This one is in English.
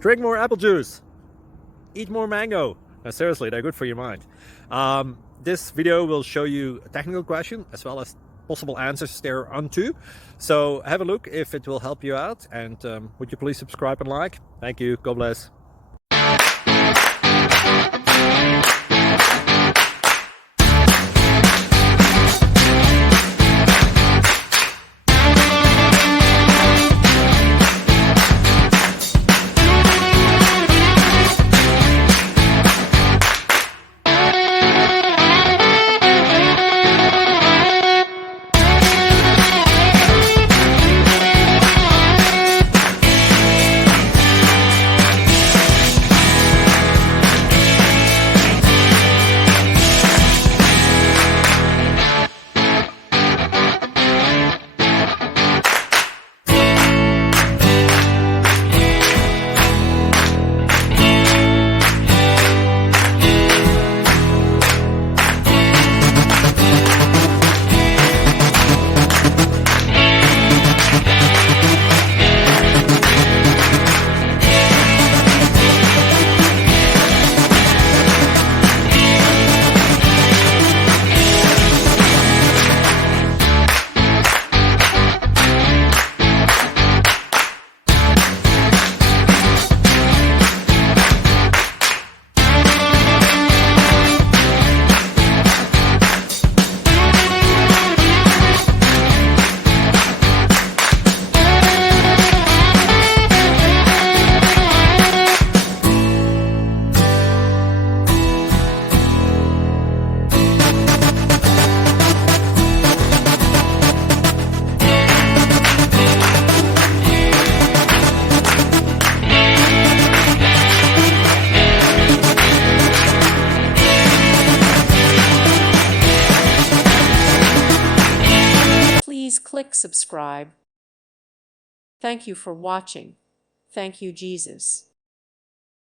Drink more apple juice. Eat more mango. No, seriously, they're good for your mind. This video will show you a technical question as well as possible answers thereunto. So have a look if it will help you out, and would you please subscribe and like? Thank you. God bless. Please click subscribe. Thank you for watching. Thank you, Jesus.